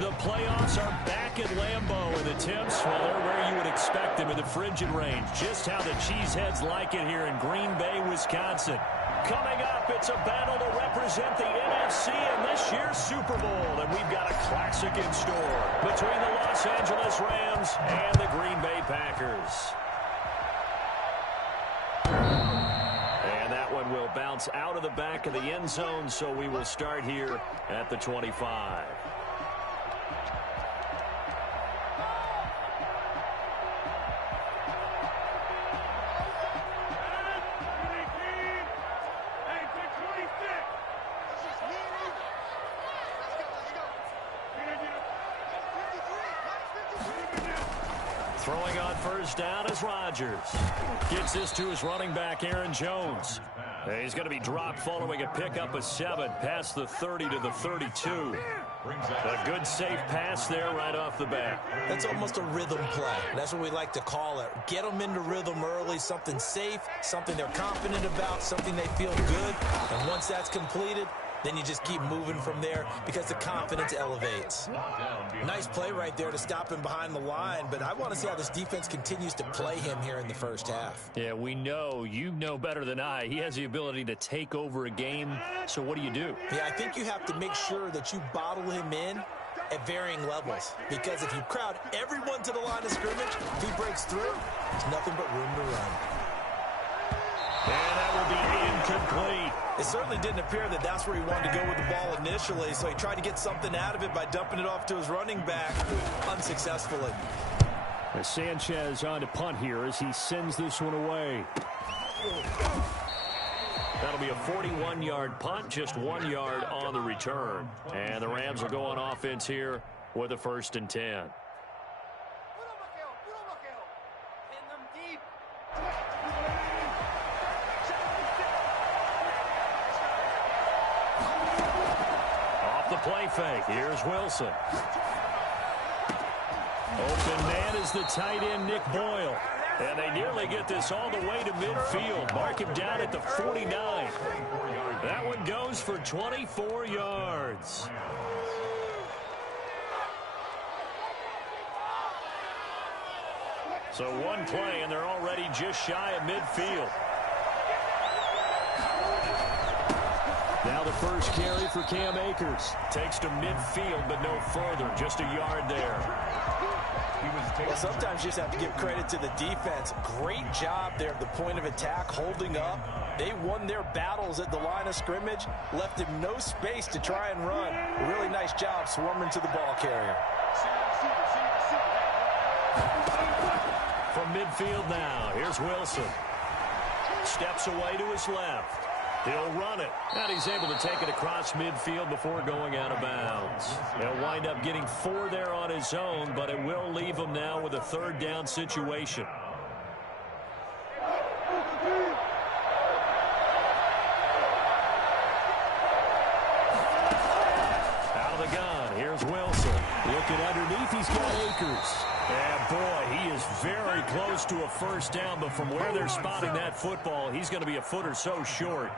The playoffs are back at Lambeau, and the temps, well, they're where you would expect them in the frigid range. Just how the Cheeseheads like it here in Green Bay, Wisconsin. Coming up, it's a battle to represent the NFC in this year's Super Bowl, and we've got a classic in store between the Los Angeles Rams and the Green Bay Packers. And that one will bounce out of the back of the end zone, so we will start here at the 25. Throwing on first down is Rodgers. Gets this to his running back, Aaron Jones. He's going to be dropped following a pickup of 7 past the 30 to the 32. A good safe pass there right off the bat. That's almost a rhythm play. That's what we like to call it. Get them into rhythm early, something safe, something they're confident about, something they feel good. And once that's completed, then you just keep moving from there because the confidence elevates. Nice play right there to stop him behind the line, but I want to see how this defense continues to play him here in the first half. Yeah, we know. You know better than I. He has the ability to take over a game, so what do you do? Yeah, I think you have to make sure that you bottle him in at varying levels, because if you crowd everyone to the line of scrimmage, if he breaks through, there's nothing but room to run. And that will be incomplete. It certainly didn't appear that that's where he wanted to go with the ball initially, so he tried to get something out of it by dumping it off to his running back unsuccessfully. As Sanchez on to punt here as he sends this one away. That'll be a 41-yard punt, just 1 yard on the return. And the Rams will go on offense here with a 1st and 10. Play fake. Here's Wilson. Open man is the tight end, Nick Boyle. And they nearly get this all the way to midfield. Mark him down at the 49. That one goes for 24 yards. So one play, and they're already just shy of midfield. Now the first carry for Cam Akers. Takes to midfield, but no further. Just a yard there. Well, sometimes you just have to give credit to the defense. Great job there at the point of attack, holding up. They won their battles at the line of scrimmage, left him no space to try and run. A really nice job swarming to the ball carrier. From midfield now, here's Wilson. Steps away to his left. He'll run it, and he's able to take it across midfield before going out of bounds. He'll wind up getting 4 there on his own, but it will leave him now with a 3rd down situation. Out of the gun, here's Wilson. Looking underneath, he's got Akers. And boy, he is very close to a 1st down, but from where they're spotting that football, he's going to be a foot or so short.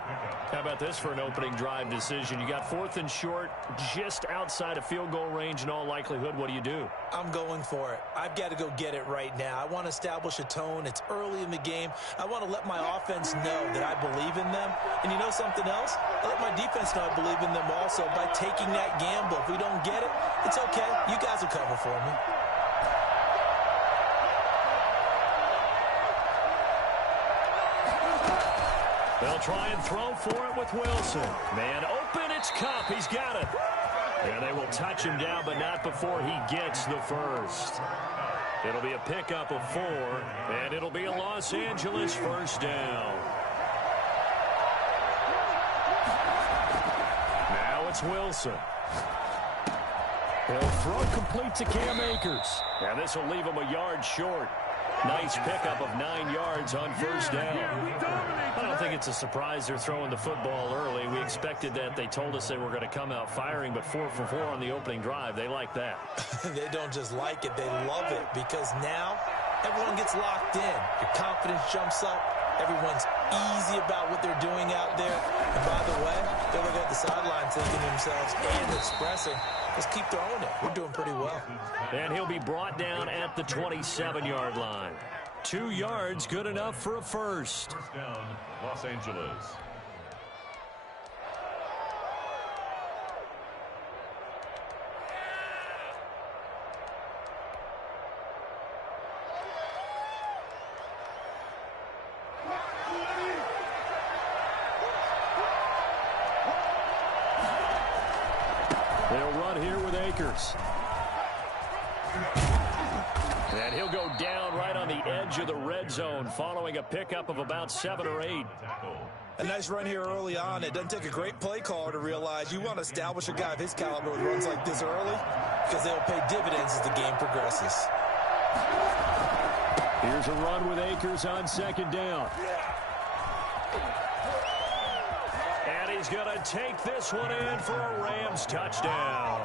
How about this for an opening drive decision? You got 4th and short, just outside of field goal range in all likelihood. What do you do? I'm going for it. I've got to go get it right now. I want to establish a tone. It's early in the game. I want to let my offense know that I believe in them. And you know something else? I let my defense know I believe in them also by taking that gamble. If we don't get it, it's okay. You guys will cover for me. They'll try and throw for it with Wilson. Man open, it's Kupp. He's got it. And they will touch him down, but not before he gets the 1st. It'll be a pickup of 4, and it'll be a Los Angeles 1st down. Now it's Wilson. He'll throw complete to Cam Akers. And this will leave him a yard short. Nice pickup of 9 yards on 1st down. I don't think it's a surprise they're throwing the football early. We expected that. They told us they were going to come out firing, but 4 for 4 on the opening drive. They like that. They don't just like it. They love it because now everyone gets locked in. Your confidence jumps up. Everyone's easy about what they're doing out there. And by the way, They're looking at the sideline thinking to themselves and expressing, just keep throwing it. We're doing pretty well. And he'll be brought down at the 27-yard line. 2 yards, good enough for a first. First down, Los Angeles. They'll run here with Akers. And he'll go down right on the edge of the red zone following a pickup of about 7 or 8. A nice run here early on. It doesn't take a great play caller to realize you want to establish a guy of his caliber with runs like this early because they'll pay dividends as the game progresses. Here's a run with Akers on second down. And he's going to take this one in for a Rams touchdown.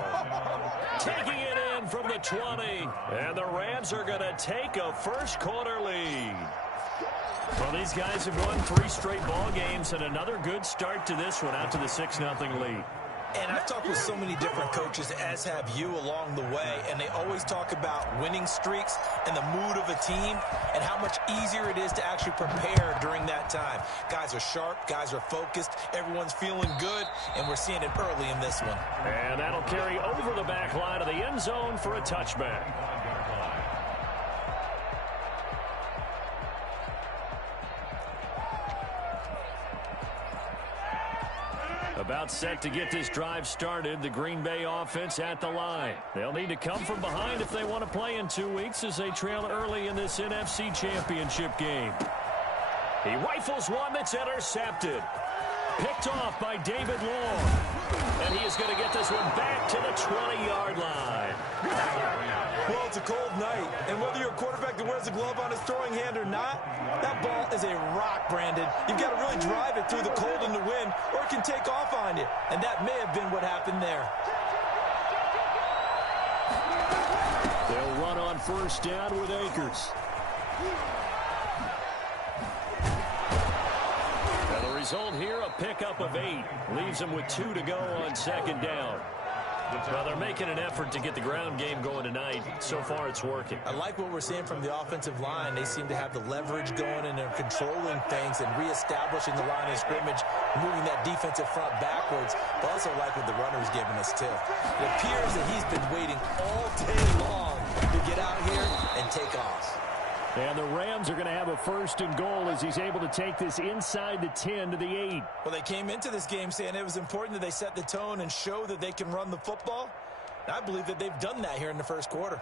Taking it in from the 20. And the Rams are going to take a first quarter lead. Well, these guys have won 3 straight ball games and another good start to this one out to the 6-0 lead. And I've talked with so many different coaches, as have you, along the way, and they always talk about winning streaks and the mood of a team and how much easier it is to actually prepare during that time. Guys are sharp, guys are focused, everyone's feeling good, and we're seeing it early in this one. And that'll carry over the back line of the end zone for a touchback. About set to get this drive started. The Green Bay offense at the line. They'll need to come from behind if they want to play in 2 weeks as they trail early in this NFC Championship game. He rifles one that's intercepted. Picked off by David Long. And he is going to get this one back to the 20-yard line. Well, it's a cold night, and whether you're a quarterback that wears a glove on his throwing hand or not, that ball is a rock, Brandon. You've got to really drive it through the cold and the wind, or it can take off on you, and that may have been what happened there. They'll run on first down with Akers. And the result here, a pickup of 8. Leaves them with 2 to go on second down. Well, they're making an effort to get the ground game going tonight. So far, it's working. I like what we're seeing from the offensive line. They seem to have the leverage going, and they're controlling things and reestablishing the line of scrimmage, moving that defensive front backwards. But also like what the runner's giving us, too. It appears that he's been waiting all day long to get out here and take off. And the Rams are going to have a first and goal as he's able to take this inside the 10 to the 8. Well, they came into this game saying it was important that they set the tone and show that they can run the football. And I believe that they've done that here in the first quarter.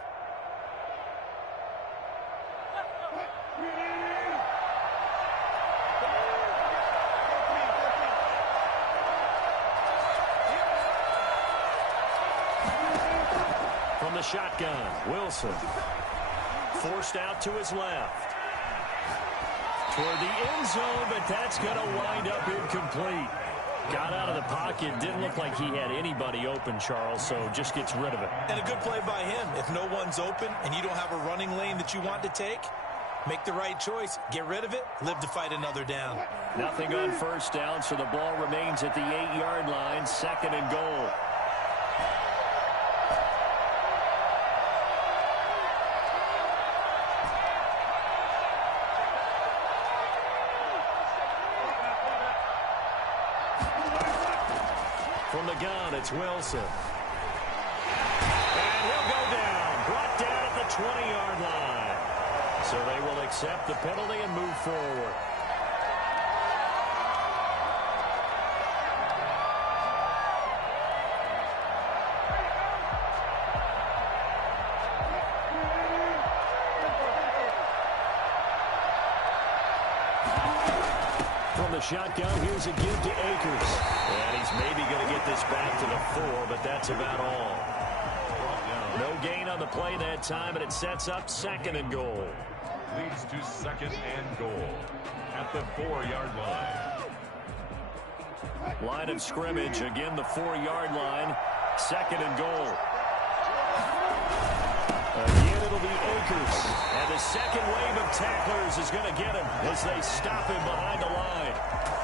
From the shotgun, Wilson. Forced out to his left. Toward the end zone, but that's going to wind up incomplete. Got out of the pocket. Didn't look like he had anybody open, Charles, so just gets rid of it. And a good play by him. If no one's open and you don't have a running lane that you want to take, make the right choice. Get rid of it. Live to fight another down. Nothing on first down, so the ball remains at the 8-yard line. Second and goal. From the gun, it's Wilson. And he'll go down. Brought down at the 20-yard line. So they will accept the penalty and move forward. From the shotgun, here's a give to Akers. And he's maybe going to get this back to the 4, but that's about all. No gain on the play that time, and it sets up second and goal. Leads to second and goal at the 4-yard line. Line of scrimmage, again the 4-yard line. Second and goal. Again, it'll be Akers. And the second wave of tacklers is going to get him as they stop him behind the line.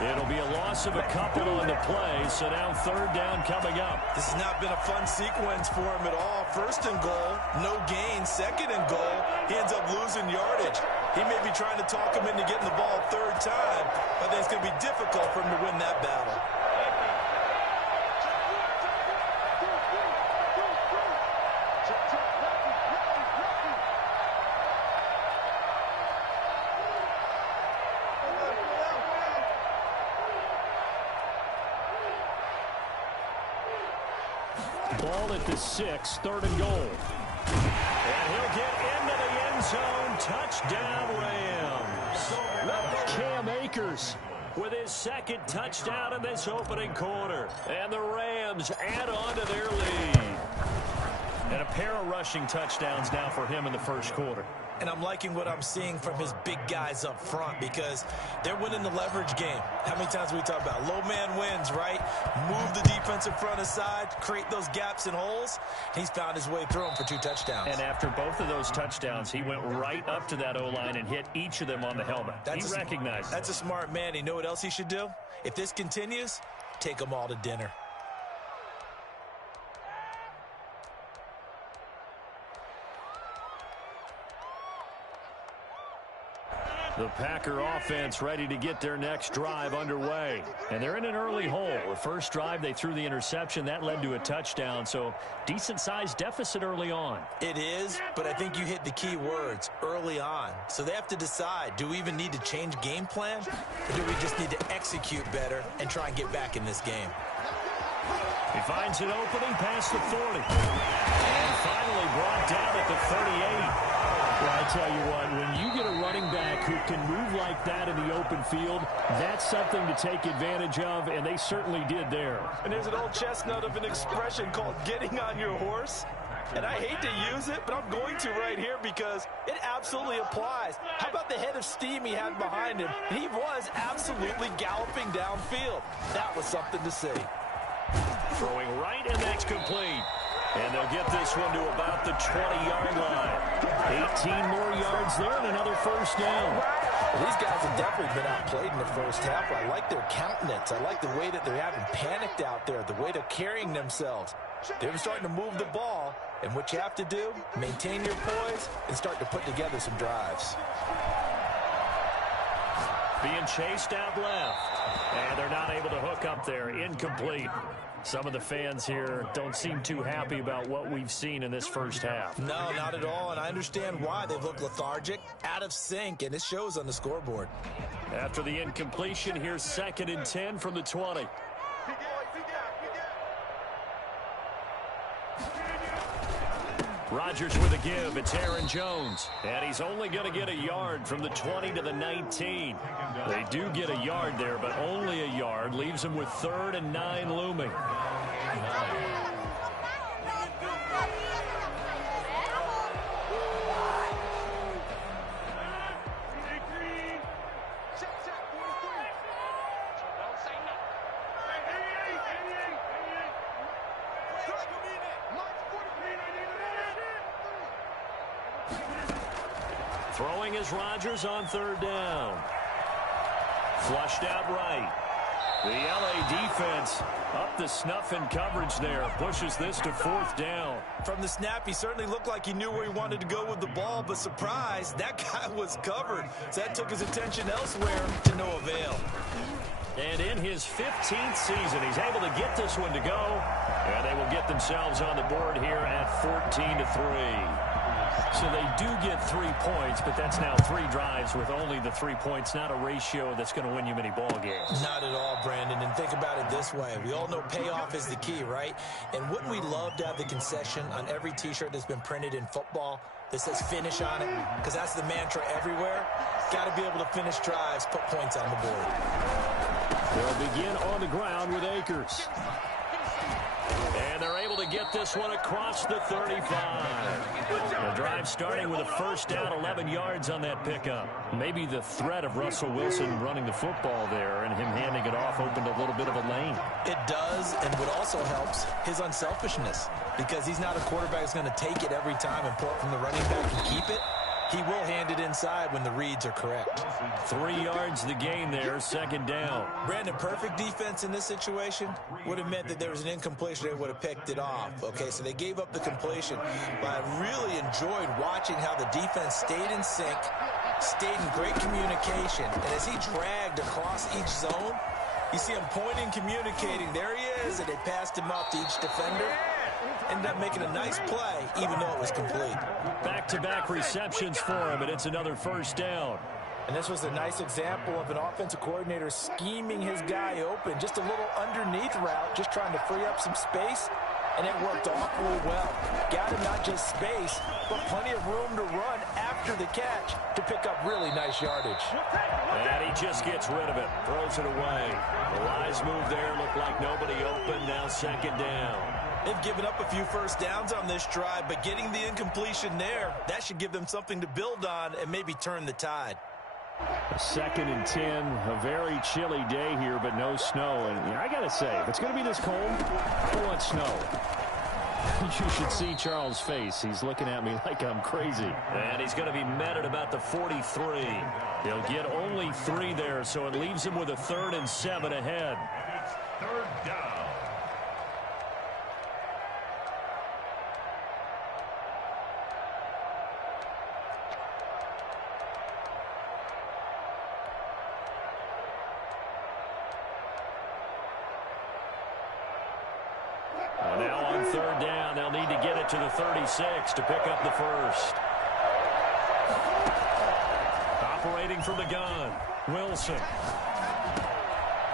It'll be a loss of a couple on the play, so now third down coming up. This has not been a fun sequence for him at all. First and goal, no gain. Second and goal, he ends up losing yardage. He may be trying to talk him into getting the ball third time, but then it's going to be difficult for him to win that battle. Ball at the 6, third and goal. And he'll get into the end zone. Touchdown, Rams. Cam Akers with his second touchdown in this opening quarter. And the Rams add on to their lead. And a pair of rushing touchdowns now for him in the first quarter. And I'm liking what I'm seeing from his big guys up front because they're winning the leverage game. How many times we talk about low man wins, right? Move the defensive front aside, create those gaps and holes. He's found his way through them for 2 touchdowns. And after both of those touchdowns, he went right up to that O-line and hit each of them on the helmet. He recognized it. That's a smart man. You know what else he should do? If this continues, take them all to dinner. The Packer offense ready to get their next drive underway. And they're in an early hole. The first drive, they threw the interception. That led to a touchdown, so decent-sized deficit early on. It is, but I think you hit the key words, early on. So they have to decide, do we even need to change game plan? Or do we just need to execute better and try and get back in this game? He finds an opening past the 40. And finally brought down at the 38. Well, I tell you what, when you get a running back who can move like that in the open field, that's something to take advantage of, and they certainly did there. And there's an old chestnut of an expression called getting on your horse. And I hate to use it, but I'm going to right here because it absolutely applies. How about the head of steam he had behind him? He was absolutely galloping downfield. That was something to see. Throwing right, and that's complete. And they'll get this one to about the 20-yard line. 18 more yards there and another first down. Well, these guys have definitely been outplayed in the first half. I like their countenance. I like the way that they haven't panicked out there, the way they're carrying themselves. They're starting to move the ball, and what you have to do, maintain your poise and start to put together some drives. Being chased out left, and they're not able to hook up there. Incomplete. Some of the fans here don't seem too happy about what we've seen in this first half. No, not at all, and I understand why. They've looked lethargic, out of sync, and it shows on the scoreboard. After the incompletion, here's 2nd and 10 from the 20. Rodgers with a give. It's Aaron Jones. And he's only going to get a yard from the 20 to the 19. They do get a yard there, but only a yard. Leaves them with 3rd and 9 looming. Throwing is Rodgers on 3rd down. Flushed out right. The LA defense up the snuff in coverage there. Pushes this to 4th down. From the snap, he certainly looked like he knew where he wanted to go with the ball, but surprise, that guy was covered. So that took his attention elsewhere to no avail. And in his 15th season, he's able to get this one to go. And they will get themselves on the board here at 14-3. So they do get 3 points, but that's now 3 drives with only the 3 points, not a ratio that's going to win you many ball games. Not at all, Brandon, and think about it this way. We all know payoff is the key, right? And wouldn't we love to have the concession on every T-shirt that's been printed in football that says finish on it? Because that's the mantra everywhere. Got to be able to finish drives, put points on the board. They'll begin on the ground with Akers. And they're able to get this one across the 35. The drive starting with a first down, 11 yards on that pickup. Maybe the threat of Russell Wilson running the football there and him handing it off opened a little bit of a lane. It does, and what also helps, his unselfishness. Because he's not a quarterback who's going to take it every time and pull it from the running back and keep it. He will hand it inside when the reads are correct. 3 yards the gain there, second down. Brandon, perfect defense in this situation would have meant that there was an incompletion. They would have picked it off. Okay, so they gave up the completion. But I really enjoyed watching how the defense stayed in sync, stayed in great communication. And as he dragged across each zone, you see him pointing, communicating. There he is, and they passed him off to each defender. Ended up making a nice play, even though it was complete. Back-to-back receptions for him, and it's another first down. And this was a nice example of an offensive coordinator scheming his guy open. Just a little underneath route, just trying to free up some space, and it worked awfully well. Got him not just space, but plenty of room to run after the catch to pick up really nice yardage. And he just gets rid of it, throws it away. The wise move there, looked like nobody open, now second down. They've given up a few first downs on this drive, but getting the incompletion there, that should give them something to build on and maybe turn the tide. 2nd and 10, a very chilly day here, but no snow. And I got to say, if it's going to be this cold, I want snow. You should see Charles' face. He's looking at me like I'm crazy. And he's going to be met at about the 43. He'll get only 3 there, so it leaves him with a 3rd and 7 ahead. It's 3rd down. Now on 3rd down, they'll need to get it to the 36 to pick up the first. Operating from the gun, Wilson.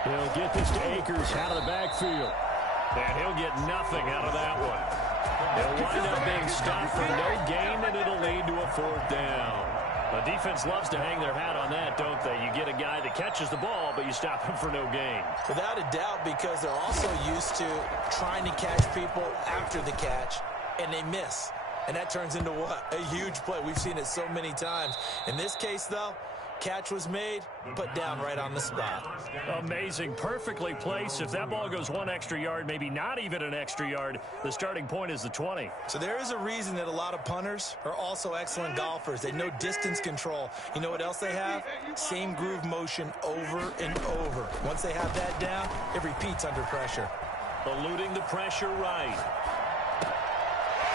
He'll get this to Akers out of the backfield. And he'll get nothing out of that one. He'll wind up being stopped for no gain, and it'll lead to a 4th down. The defense loves to hang their hat on that, don't they? You get a guy that catches the ball, but you stop him for no gain. Without a doubt, because they're also used to trying to catch people after the catch, and they miss. And that turns into what? A huge play. We've seen it so many times. In this case, though, catch was made, put down right on the spot. Amazing. Perfectly placed. If that ball goes 1 extra yard, maybe not even an extra yard, the starting point is the 20. So there is a reason that a lot of punters are also excellent golfers. They know distance control. You know what else they have? Same groove motion over and over. Once they have that down, it repeats under pressure. Eluding the pressure right.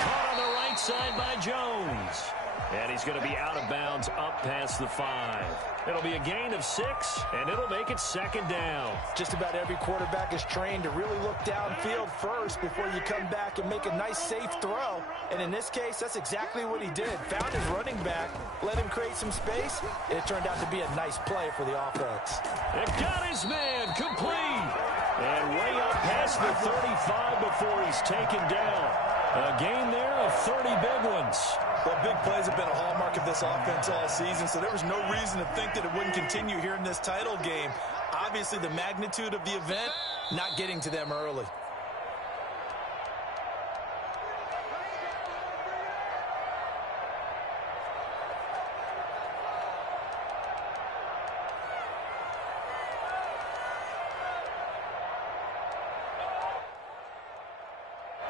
Caught on the right side by Jones. And he's going to be out of bounds up past the 5. It'll be a gain of 6, and it'll make it 2nd down. Just about every quarterback is trained to really look downfield first before you come back and make a nice, safe throw. And in this case, that's exactly what he did. Found his running back, let him create some space, and it turned out to be a nice play for the offense. It got his man complete. And way up past the 35 before he's taken down. A gain there of 30 big ones. Well, big plays have been a hallmark of this offense all season, so there was no reason to think that it wouldn't continue here in this title game. Obviously, the magnitude of the event, not getting to them early.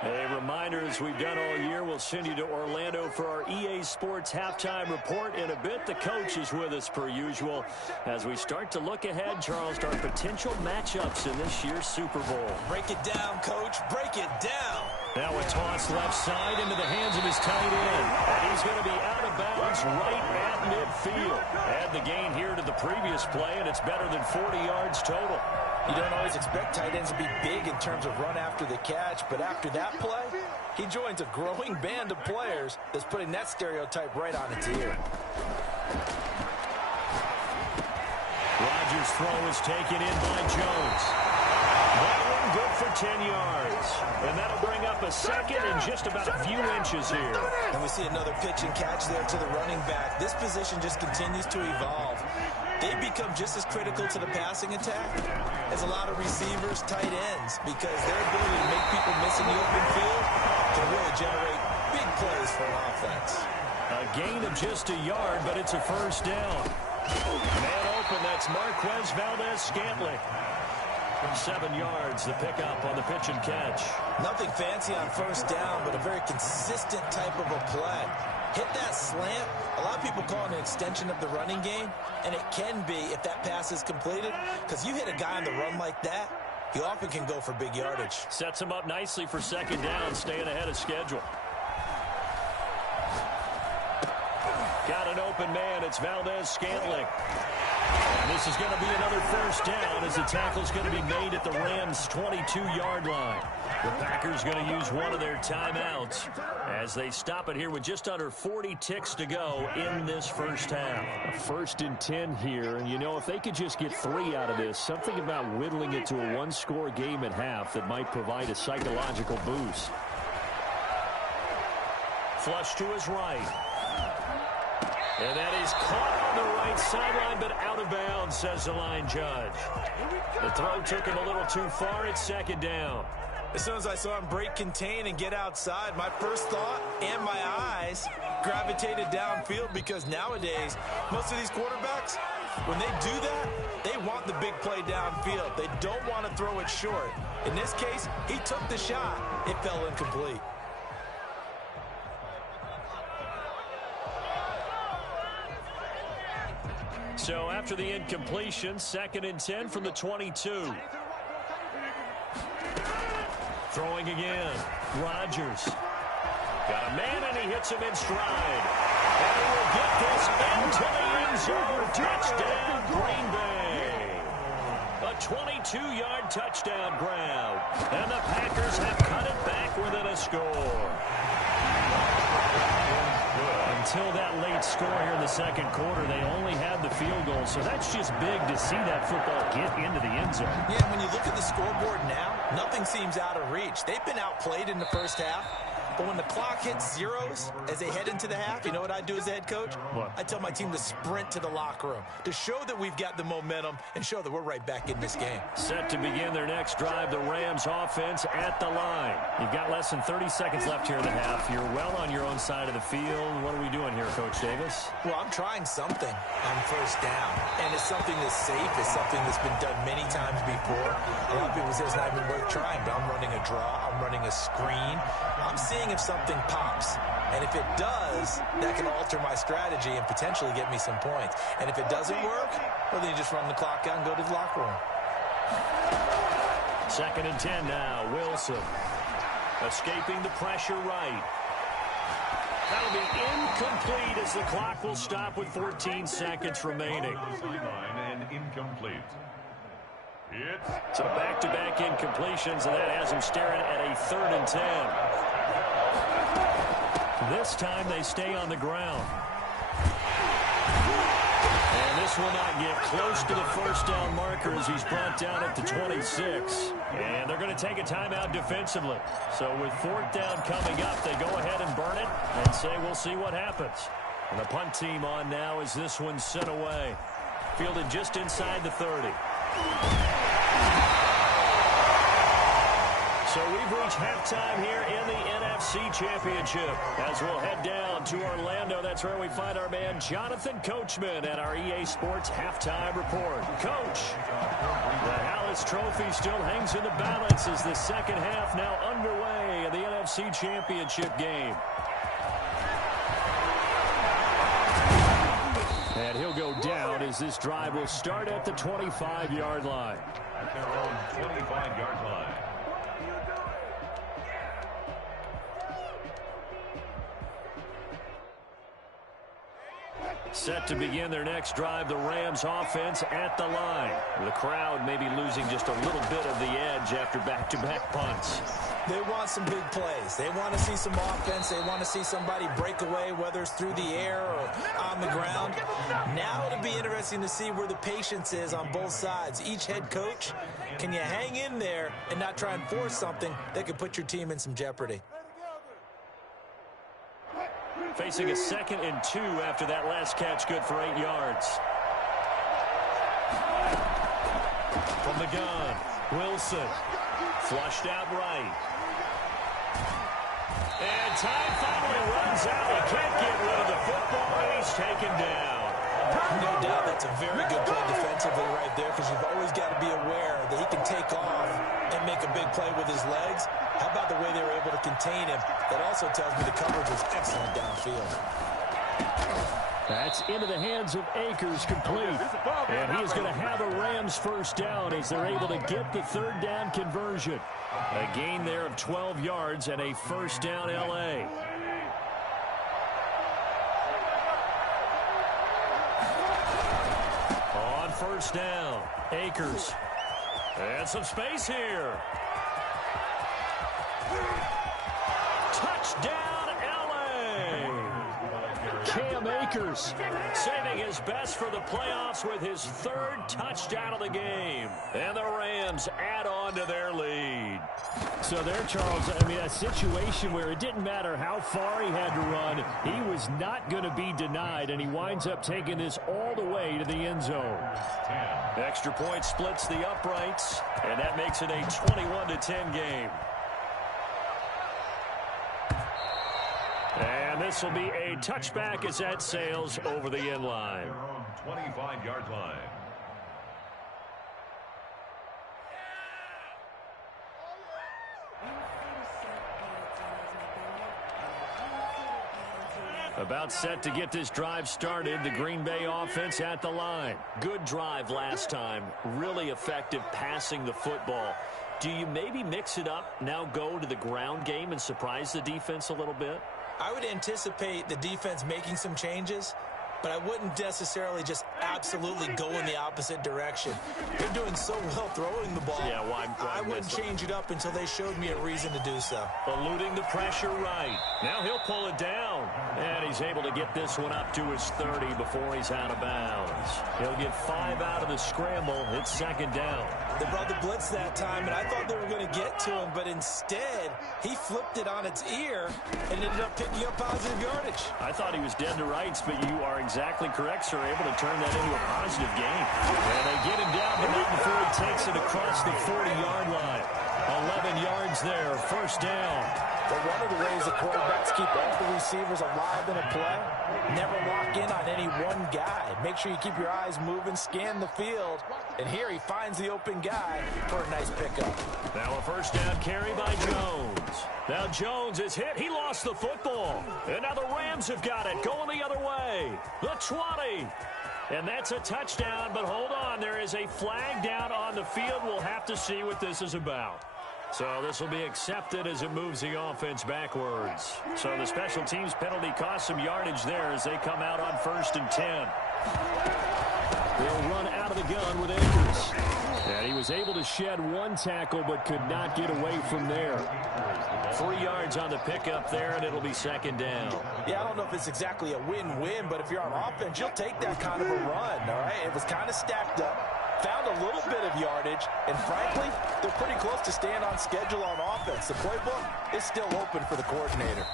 A reminder, as we've done all year, we'll send you to Orlando for our EA Sports halftime report. In a bit, the coach is with us per usual. As we start to look ahead, Charles, to our potential matchups in this year's Super Bowl. Break it down, Coach. Break it down. Now a toss left side into the hands of his tight end. And he's going to be out of bounds right at midfield. Add the gain here to the previous play, and it's better than 40 yards total. You don't always expect tight ends to be big in terms of run after the catch, but after that play, he joins a growing band of players that's putting that stereotype right on its ear. Rodgers' throw is taken in by Jones. That one good for 10 yards. And that'll bring up a 2nd and just about a few inches here. And we see another pitch and catch there to the running back. This position just continues to evolve. They become just as critical to the passing attack as a lot of receivers, tight ends, because their ability to make people miss in the open field can really generate big plays for an offense. A gain of just a yard, but it's a first down. Man open, that's Marquez Valdez-Scantling. 7 yards, the pickup on the pitch and catch. Nothing fancy on first down, but a very consistent type of a play. hit that slant. A lot of people call it an extension of the running game, and it can be if that pass is completed, because you hit a guy on the run like that, he often can go for big yardage. Sets him up nicely for second down, staying ahead of schedule. Got an open man. It's Valdez-Scantling. And this is going to be another first down as the tackle's going to be made at the Rams' 22-yard line. The Packers going to use one of their timeouts as they stop it here with just under 40 ticks to go in this first half. A 1st and 10 here, and you know, if they could just get 3 out of this, something about whittling it to a one-score game at half that might provide a psychological boost. Flush to his right. And that is caught on the right sideline, but out of bounds, says the line judge. The throw took him a little too far. It's second down. As soon as I saw him break contain and get outside, my first thought and my eyes gravitated downfield, because nowadays, most of these quarterbacks, when they do that, they want the big play downfield. They don't want to throw it short. In this case, he took the shot. It fell incomplete. So after the incompletion, 2nd and 10 from the 22. Throwing again. Rodgers. Got a man, and he hits him in stride. And he will get this into the end zone. Touchdown, Green Bay. A 22-yard touchdown grab. And the Packers have cut it back within a score. Until that late score here in the second quarter, they only had the field goal. So that's just big to see that football get into the end zone. Yeah, when you look at the scoreboard now, nothing seems out of reach. They've been outplayed in the first half. But when the clock hits zeros as they head into the half, you know what I do as the head coach? What? I tell my team to sprint to the locker room to show that we've got the momentum and show that we're right back in this game. Set to begin their next drive, the Rams offense at the line. You've got less than 30 seconds left here in the half. You're well on your own side of the field. What are we doing here, Coach Davis? Well, I'm trying something on first down, and it's something that's safe. It's something that's been done many times before. A lot of people say it's not even worth trying, but I'm running a draw. I'm running a screen. I'm seeing if something pops. And if it does, that can alter my strategy and potentially get me some points. And if it doesn't work, well, then you just run the clock out and go to the locker room. 2nd and 10 now. Wilson escaping the pressure right. That'll be incomplete as the clock will stop with 14 seconds remaining. Sideline and incomplete. So back-to-back incompletions, and that has him staring at a 3rd and 10. This time they stay on the ground. And this will not get close to the first down marker as he's brought down at the 26. And they're going to take a timeout defensively. So with 4th down coming up, they go ahead and burn it and say we'll see what happens. And the punt team on now as this one's sent away. Fielded just inside the 30. So we've reached halftime here in the NFC Championship as we'll head down to Orlando. That's where we find our man Jonathan Coachman at our EA Sports Halftime Report. Coach, the Hallis Trophy still hangs in the balance as the second half now underway in the NFC Championship game. And he'll go down as this drive will start at the 25-yard line. At their own 25-yard line. Set to begin their next drive, the Rams offense at the line. The crowd may be losing just a little bit of the edge after back-to-back punts. They want some big plays. They want to see some offense. They want to see somebody break away, whether it's through the air or on the ground. Now it'll be interesting to see where the patience is on both sides. Each head coach, can you hang in there and not try and force something that could put your team in some jeopardy? Facing a 2nd and 2 after that last catch, good for 8 yards. From the gun, Wilson flushed out right. And time finally runs out. He can't get rid of the football, and he's taken down. No doubt that's a very good play defensively right there, because you've always got to be aware that he can take off and make a big play with his legs. How about the way they were able to contain him? That also tells me the coverage was excellent downfield. That's into the hands of Akers, complete. And he is going to have a Rams first down as they're able to get the third down conversion. A gain there of 12 yards and a first down L.A. On first down, Akers. And some space here. Touchdown, L.A. Cam Akers saving his best for the playoffs with his third touchdown of the game. And the Rams add on to their lead. So there, Charles, I mean, a situation where it didn't matter how far he had to run, he was not going to be denied, and he winds up taking this all the way to the end zone. Extra point splits the uprights, and that makes it a 21-10 game. And this will be a touchback as that sails over the end line. 25-yard line. About set to get this drive started. The Green Bay offense at the line. Good drive last time. Really effective passing the football. Do you maybe mix it up, now go to the ground game and surprise the defense a little bit? I would anticipate the defense making some changes, but I wouldn't necessarily just absolutely go in the opposite direction. They're doing so well throwing the ball. Yeah, why I wouldn't change it up until they showed me a reason to do so. Eluding the pressure right. Now he'll pull it down. And he's able to get this one up to his 30 before he's out of bounds. He'll get 5 out of the scramble. It's second down. They brought the blitz that time, and I thought they were going to get to him, but instead, he flipped it on its ear and ended up picking up positive yardage. I thought he was dead to rights, but you are exactly correct, sir. Able to turn that into a positive gain. And they get him down, but not before he takes it across the 40-yard line. 11 yards there, first down. But one of the ways the quarterbacks keep all the receivers alive in a play, never lock in on any one guy. Make sure you keep your eyes moving, scan the field, and here he finds the open guy for a nice pickup. Now a first down carry by Jones. Now Jones is hit. He lost the football. And now the Rams have got it, going the other way. The 20. And that's a touchdown, but hold on. There is a flag down on the field. We'll have to see what this is about. So this will be accepted as it moves the offense backwards. So the special teams penalty cost some yardage there as they come out on 1st and 10. They'll run out of the gun with Akers. And he was able to shed one tackle but could not get away from there. 3 yards on the pickup there, and it'll be second down. Yeah, I don't know if it's exactly a win-win, but if you're on offense, you'll take that kind of a run, all right? It was kind of stacked up. Found a little bit of yardage, and frankly, they're pretty close to staying on schedule on offense. The playbook is still open for the coordinator.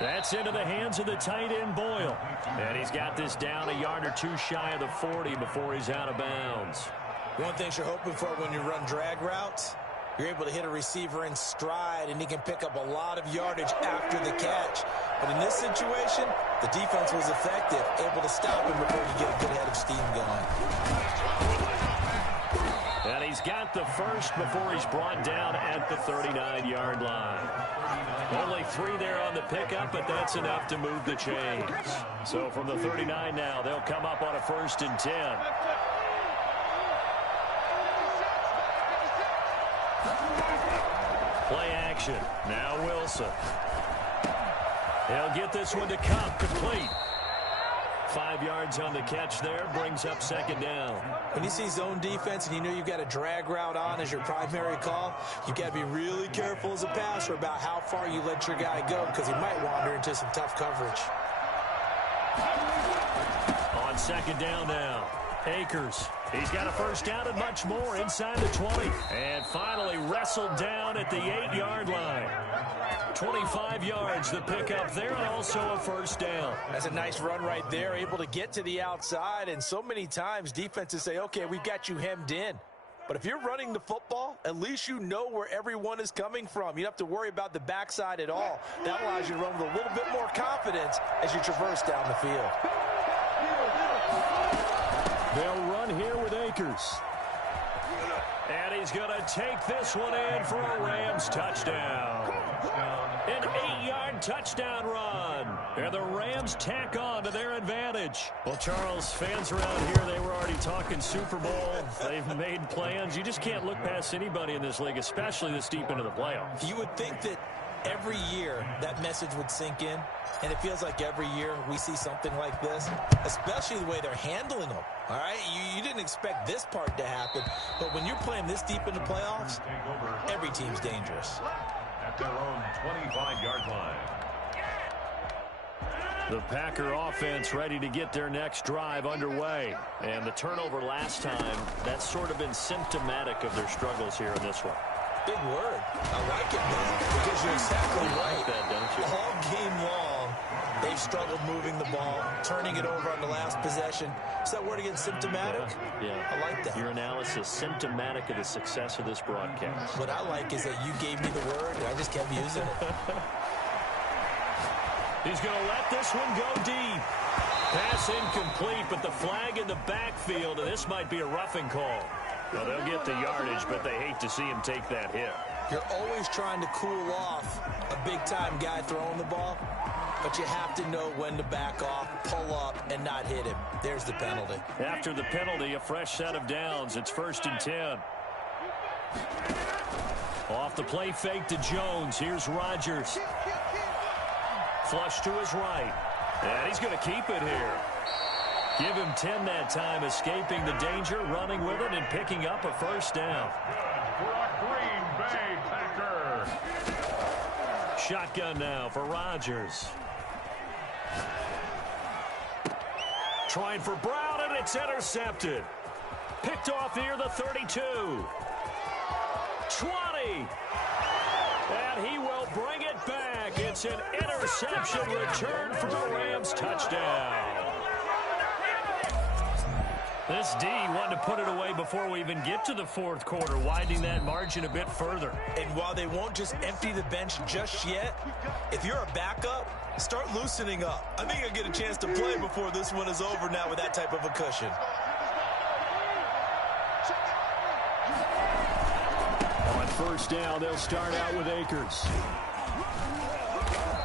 That's into the hands of the tight end, Boyle. And he's got this down a yard or two shy of the 40 before he's out of bounds. One thing you're hoping for when you run drag routes, you're able to hit a receiver in stride, and he can pick up a lot of yardage after the catch. But in this situation, the defense was effective, able to stop him before you get a good head of steam going. And he's got the first before he's brought down at the 39-yard line. Only 3 there on the pickup, but that's enough to move the chains. So from the 39 now, they'll come up on a 1st and 10. Play action. Now Wilson. He'll get this one to Cup, complete. 5 yards on the catch there, brings up second down. When you see zone defense and you know you've got a drag route on as your primary call, you've got to be really careful as a passer about how far you let your guy go, because he might wander into some tough coverage. On second down now, Akers. He's got a first down and much more inside the 20. And finally wrestled down at the 8-yard line. 25 yards the pickup there, and also a first down. That's a nice run right there, able to get to the outside. And so many times defenses say, okay, we've got you hemmed in. But if you're running the football, at least you know where everyone is coming from. You don't have to worry about the backside at all. That allows you to run with a little bit more confidence as you traverse down the field. They'll run here with Akers. And he's going to take this one in for a Rams touchdown. An 8-yard touchdown run. And the Rams tack on to their advantage. Well, Charles, fans around here, they were already talking Super Bowl. They've made plans. You just can't look past anybody in this league, especially this deep into the playoffs. You would think that every year that message would sink in. And it feels like every year we see something like this, especially the way they're handling them. All right, you didn't expect this part to happen, but when you're playing this deep in the playoffs, every team's dangerous. At their own 25-yard line. The Packer offense ready to get their next drive underway. And the turnover last time, that's sort of been symptomatic of their struggles here in this one. Big word. I like it, man, because you're exactly right. Like that, don't you? All game long, they've struggled moving the ball, turning it over on the last possession. Is that word again, symptomatic? Yeah. I like that. Your analysis, symptomatic of the success of this broadcast. What I like is that you gave me the word, and I just kept using it. He's going to let this one go deep. Pass incomplete, but the flag in the backfield, and this might be a roughing call. Well, they'll get the yardage, but they hate to see him take that hit. You're always trying to cool off a big-time guy throwing the ball, but you have to know when to back off, pull up, and not hit him. There's the penalty. After the penalty, a fresh set of downs. It's 1st and 10. Off the play fake to Jones. Here's Rodgers. Flush to his right. And he's going to keep it here. Give him 10 that time, escaping the danger, running with it, and picking up a first down. For a Green Bay Packer. Shotgun now for Rodgers. Trying for Brown, and it's intercepted. Picked off near the 32. 20. And he will bring it back. It's an interception return for the Rams touchdown. This D wanted to put it away before we even get to the 4th quarter, widening that margin a bit further. And while they won't just empty the bench just yet, if you're a backup, start loosening up. I think you'll get a chance to play before this one is over now with that type of a cushion. On 1st down, they'll start out with Akers.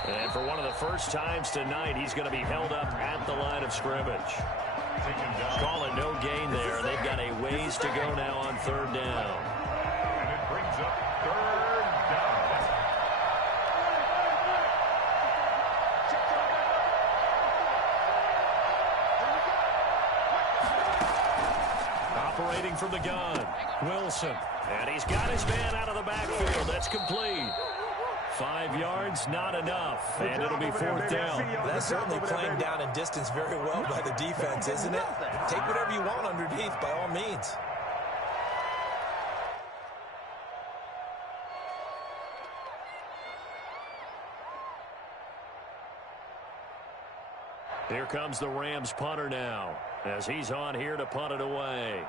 And for one of the first times tonight, he's going to be held up at the line of scrimmage. Call it no gain there. They've got a ways to go now on 3rd down. And it brings up 3rd down. Operating from the gun, Wilson. And he's got his man out of the backfield. That's complete. 5 yards, not enough, and it'll be 4th down. That's certainly playing down and distance very well by the defense, isn't it? Take whatever you want underneath, by all means. Here comes the Rams punter now, as he's on here to punt it away.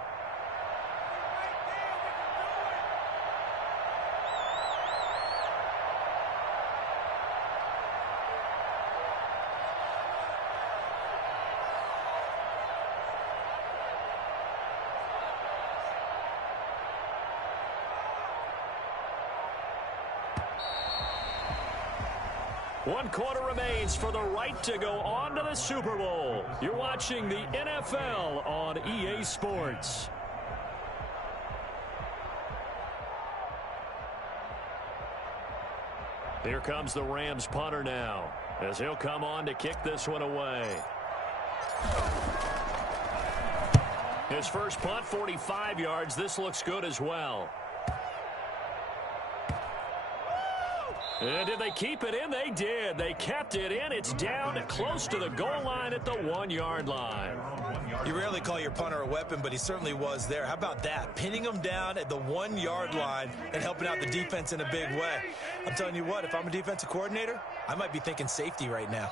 One quarter remains for the right to go on to the Super Bowl. You're watching the NFL on EA Sports. Here comes the Rams punter now, as he'll come on to kick this one away. His first punt, 45 yards. This looks good as well. And did they keep it in? They did. They kept it in. It's down close to the goal line at the 1-yard line. You rarely call your punter a weapon, but he certainly was there. How about that? Pinning him down at the 1-yard line and helping out the defense in a big way. I'm telling you what, if I'm a defensive coordinator, I might be thinking safety right now.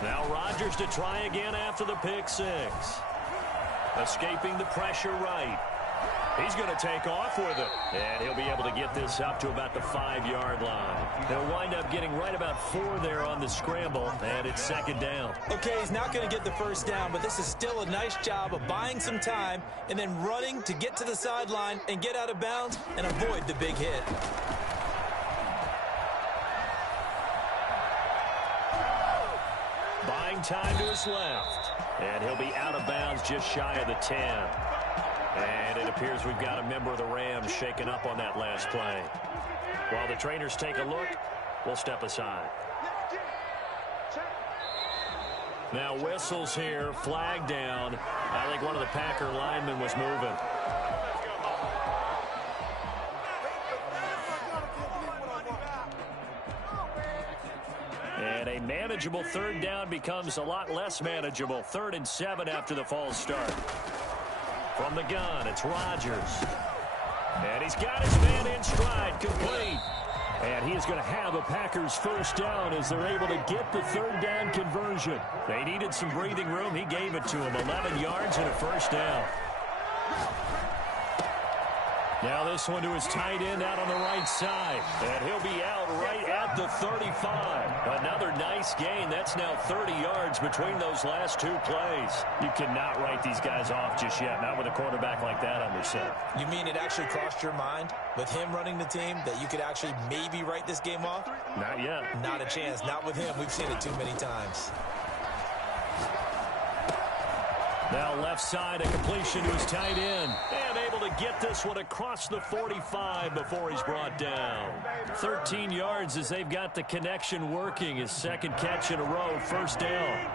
Now Rodgers to try again after the pick six. Escaping the pressure right. He's going to take off with it. And he'll be able to get this up to about the 5-yard line. He'll wind up getting right about 4 there on the scramble, and it's second down. Okay, he's not going to get the first down, but this is still a nice job of buying some time and then running to get to the sideline and get out of bounds and avoid the big hit. Buying time to his left. And he'll be out of bounds just shy of the 10. And it appears we've got a member of the Rams shaken up on that last play. While the trainers take a look, we'll step aside. Now whistles here, flag down. I think one of the Packer linemen was moving. And a manageable third down becomes a lot less manageable. 3rd and 7 after the false start. From the gun, it's Rodgers. And he's got his man in stride, complete. And he is going to have a Packers first down as they're able to get the third down conversion. They needed some breathing room. He gave it to him. 11 yards and a first down. Now this one to his tight end out on the right side. And he'll be out right at the 35. Another nice gain. That's now 30 yards between those last 2 plays. You cannot write these guys off just yet, not with a quarterback like that under center. You mean it actually crossed your mind with him running the team that you could actually maybe write this game off? Not yet. Not a chance. Not with him. We've seen it too many times. Now left side, a completion to his tight end. And able to get this one across the 45 before he's brought down. 13 yards as they've got the connection working. His second catch in a row, first down.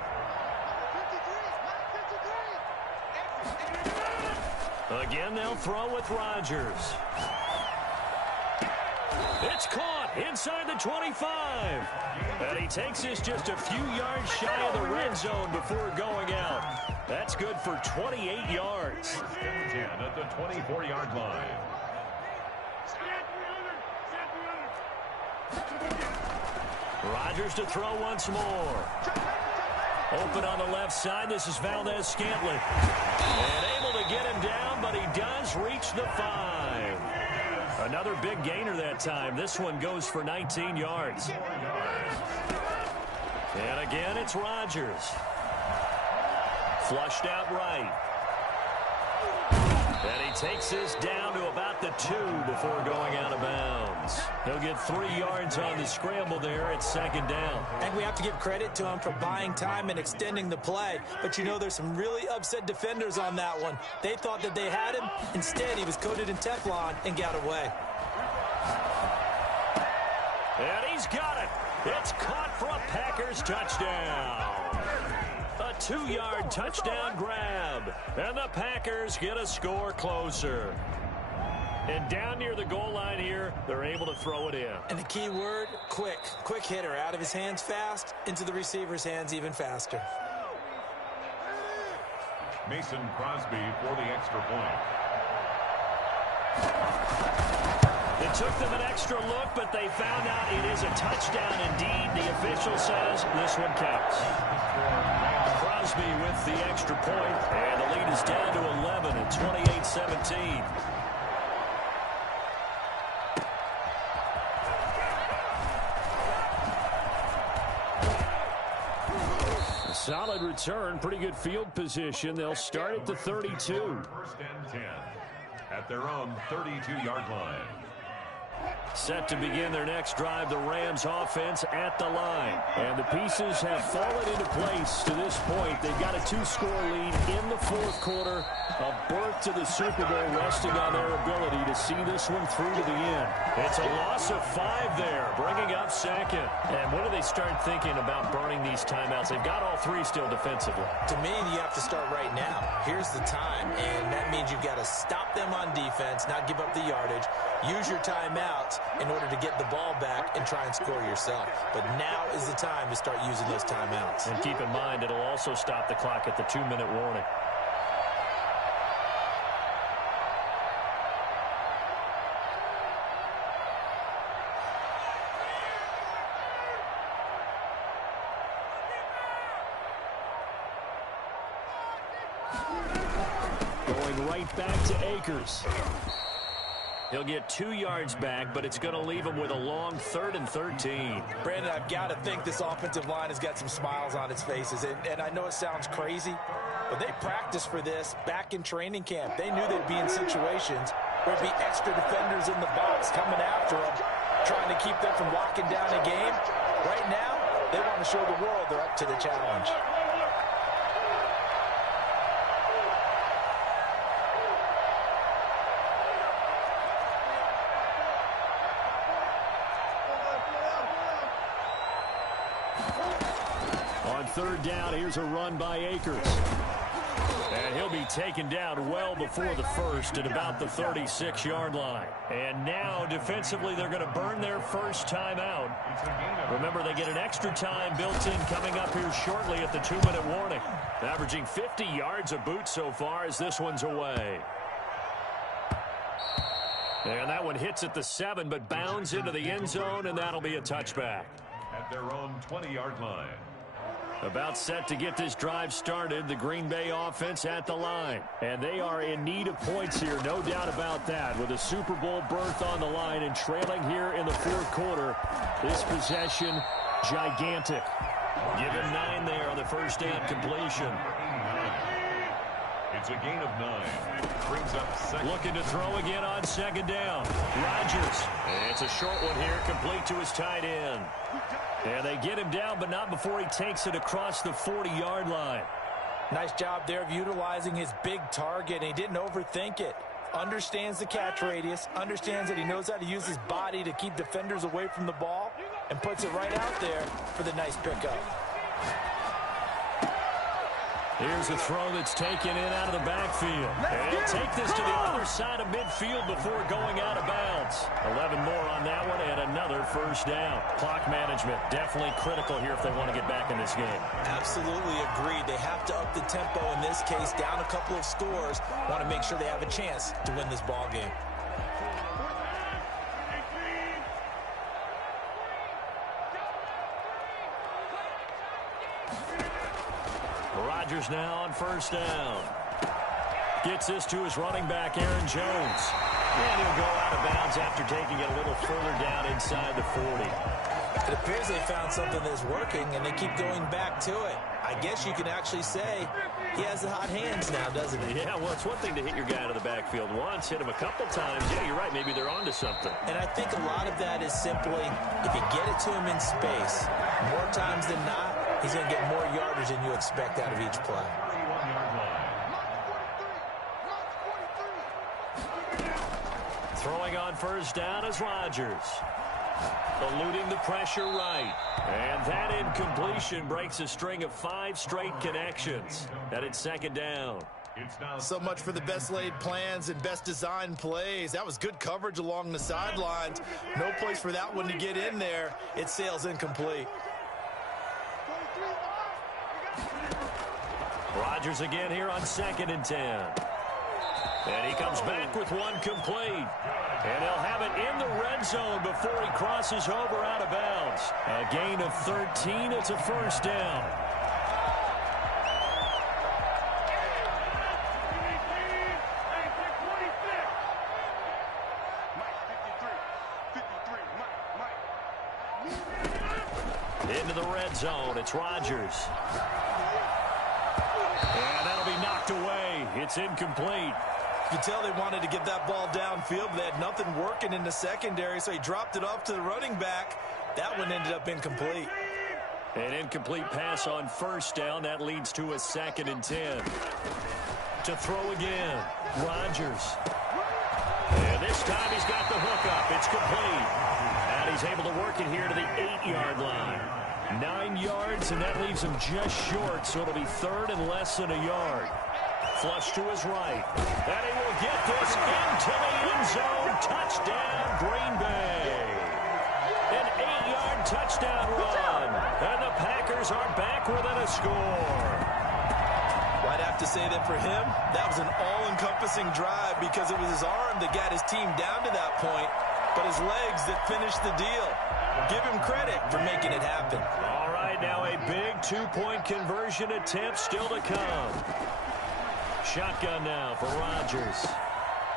Again, they'll throw with Rodgers. It's caught inside the 25. And he takes this just a few yards shy of the red zone before going out. That's good for 28 yards. 10 at the 24-yard line. Rodgers to throw once more. Open on the left side. This is Valdez-Scantling. And able to get him down, but he does reach the 5. Another big gainer that time. This one goes for 19 yards. And again, it's Rodgers. Flushed out right. And he takes this down to about the 2 before going out of bounds. He'll get 3 yards on the scramble there at second down. And we have to give credit to him for buying time and extending the play. But you know, there's some really upset defenders on that one. They thought that they had him. Instead, he was coated in Teflon and got away. And he's got it. It's caught for a Packers touchdown. A 2-yard touchdown grab. And the Packers get a score closer. And down near the goal line here, they're able to throw it in. And the key word, quick. Quick hitter. Out of his hands fast, into the receiver's hands even faster. Mason Crosby for the extra point. It took them an extra look, but they found out it is a touchdown indeed. The official says this one counts. Crosby with the extra point, and the lead is down to 11 at 28-17. Solid return, pretty good field position. They'll start at the 32. 1st and 10 at their own 32-yard line. Set to begin their next drive, the Rams offense at the line. And the pieces have fallen into place to this point. They've got a 2-score lead in the 4th quarter. A berth to the Super Bowl resting on their ability to see this one through to the end. It's a loss of 5 there, bringing up second. And when do they start thinking about burning these timeouts? They've got all 3 still defensively. To me, you have to start right now. Here's the time, and that means you've got to stop them on defense, not give up the yardage. Use your timeouts in order to get the ball back and try and score yourself. But now is the time to start using those timeouts. And keep in mind, it'll also stop the clock at the 2-minute warning. Going right back to Akers. He'll get 2 yards back, but it's going to leave him with a long 3rd and 13. Brandon, I've got to think this offensive line has got some smiles on its faces. And I know it sounds crazy, but they practiced for this back in training camp. They knew they'd be in situations where there'd be extra defenders in the box coming after them, trying to keep them from locking down a game. Right now, they want to show the world they're up to the challenge. On 3rd down, here's a run by Akers. And he'll be taken down well before the first at about the 36-yard line. And now, defensively, they're going to burn their first time out. Remember, they get an extra time built in coming up here shortly at the 2-minute warning. Averaging 50 yards a boot so far as this one's away. And that one hits at the 7, but bounds into the end zone, and that'll be a touchback. At their own 20-yard line. About set to get this drive started, the Green Bay offense at the line. And they are in need of points here, no doubt about that. With a Super Bowl berth on the line and trailing here in the 4th quarter, this possession, gigantic. Give him 9 there on the first down completion. It's a gain of 9. Brings up second. Looking to throw again on 2nd down. Rodgers. It's a short one here, complete to his tight end. And they get him down, but not before he takes it across the 40-yard line. Nice job there of utilizing his big target, and he didn't overthink it. Understands the catch radius, understands that he knows how to use his body to keep defenders away from the ball, and puts it right out there for the nice pickup. Here's a throw that's taken in out of the backfield. And he'll take this to the other side of midfield before going out of bounds. 11 more on that one and another first down. Clock management definitely critical here if they want to get back in this game. Absolutely agreed. They have to up the tempo in this case, down a couple of scores. Want to make sure they have a chance to win this ball game. Rodgers now on first down. Gets this to his running back, Aaron Jones. And he'll go out of bounds after taking it a little further down inside the 40. It appears they found something that's working, and they keep going back to it. I guess you can actually say he has the hot hands now, doesn't he? Yeah, well, it's one thing to hit your guy out of the backfield once, hit him a couple times. Yeah, you're right. Maybe they're onto something. And I think a lot of that is simply if you get it to him in space, more times than not, he's going to get more yardage than you expect out of each play. 31-yard line. Throwing on first down is Rodgers. Eluding the pressure right. And that incompletion breaks a string of 5 straight connections. And it's 2nd down. So much for the best laid plans and best designed plays. That was good coverage along the sidelines. No place for that one to get in there. It sails incomplete. Rodgers again here on 2nd and 10. And he comes back with one complete. And he'll have it in the red zone before he crosses over out of bounds. A gain of 13. It's a first down. Into the red zone. It's Rodgers. And that'll be knocked away. It's incomplete. You can tell they wanted to get that ball downfield, but they had nothing working in the secondary, so he dropped it off to the running back. That one ended up incomplete. An incomplete pass on first down. That leads to a 2nd and 10. To throw again, Rodgers. And this time he's got the hookup. It's complete. And he's able to work it here to the 8-yard line. 9 yards, and that leaves him just short, so it'll be 3rd and less than a yard. Flush to his right. And he will get this into the end zone. Touchdown, Green Bay. An 8-yard touchdown run. And the Packers are back within a score. I'd have to say that for him, that was an all-encompassing drive because it was his arm that got his team down to that point, but his legs that finished the deal. Give him credit for making it happen. All right, now a big 2-point conversion attempt still to come. Shotgun now for Rodgers.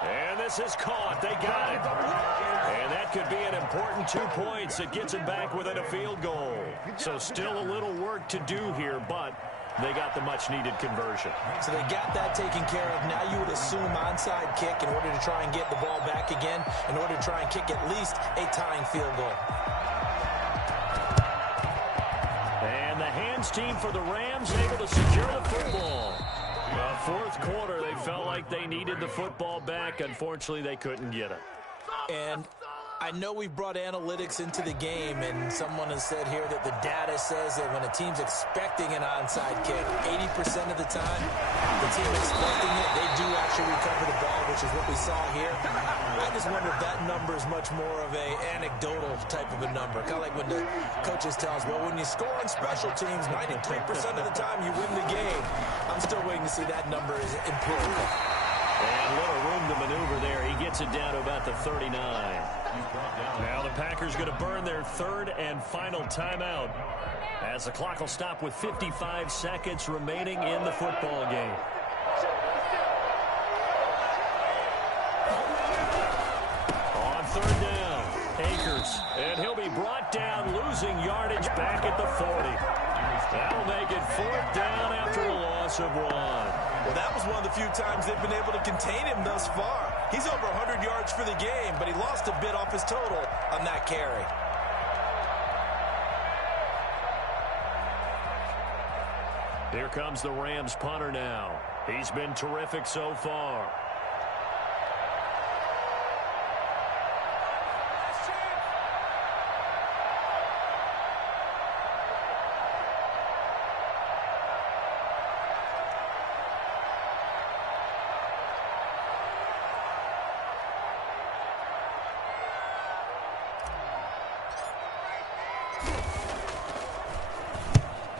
And this is caught. They got it. And that could be an important 2 points. It gets them back within a field goal. So still a little work to do here, but they got the much-needed conversion. So they got that taken care of. Now you would assume onside kick in order to try and get the ball back again, in order to try and kick at least a tying field goal. And the hands team for the Rams able to secure the football. Fourth quarter, they felt like they needed the football back. Unfortunately, they couldn't get it. And I know we've brought analytics into the game, and someone has said here that the data says that when a team's expecting an onside kick, 80% of the time, the team expecting it, they do actually recover the ball, which is what we saw here. I just wonder if that number is much more of a anecdotal type of a number. Kind of like when the coaches tell us, well, when you score on special teams, 93% of the time you win the game. I'm still waiting to see that number is empirical. And little room to maneuver there. He gets it down to about the 39. Now the Packers going to burn their third and final timeout as the clock will stop with 55 seconds remaining in the football game. On third down, Akers, and he'll be brought down, losing yardage back at the 40. That'll make it fourth down after a loss of 1. Well, that was one of the few times they've been able to contain him thus far. He's over 100 yards for the game, but he lost a bit off his total on that carry. Here comes the Rams punter now. He's been terrific so far.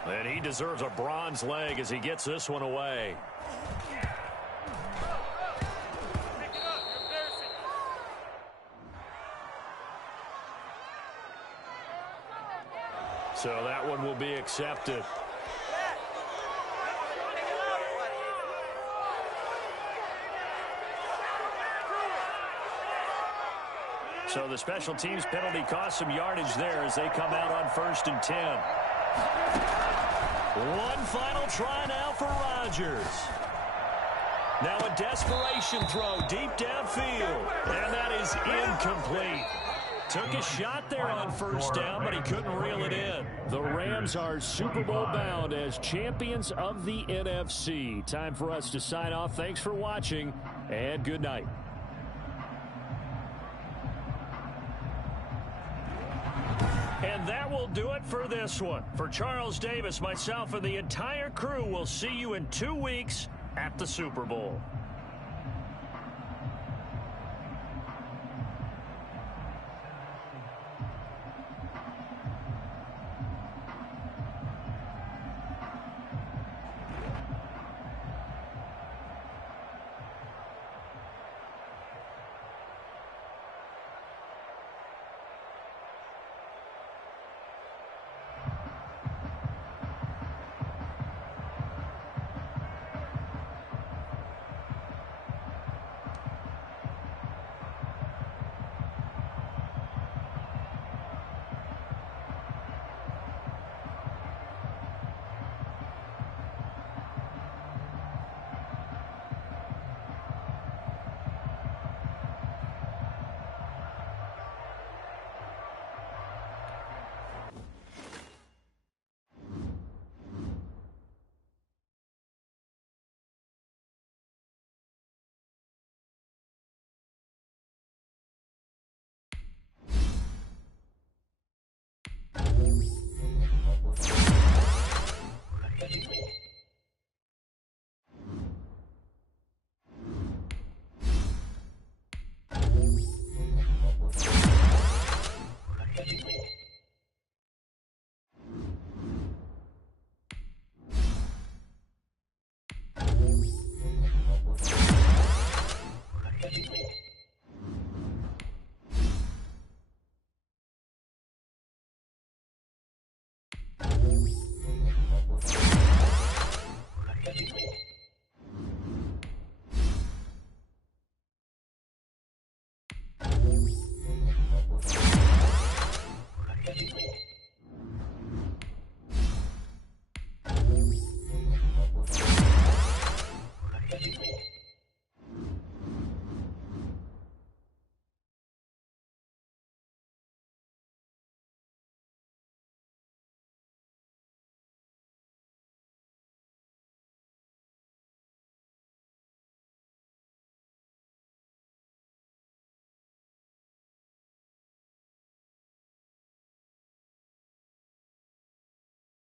And he deserves a bronze leg as he gets this one away. So that one will be accepted. So the special teams penalty cost some yardage there as they come out on 1st and 10. One final try now for Rodgers. Now a desperation throw deep downfield. And that is incomplete. Took a shot there on 1st down, but he couldn't reel it in. The Rams are Super Bowl bound as champions of the NFC. Time for us to sign off. Thanks for watching, and good night. And that will do it for this one. For Charles Davis, myself, and the entire crew, we'll see you in 2 weeks at the Super Bowl. Thank you.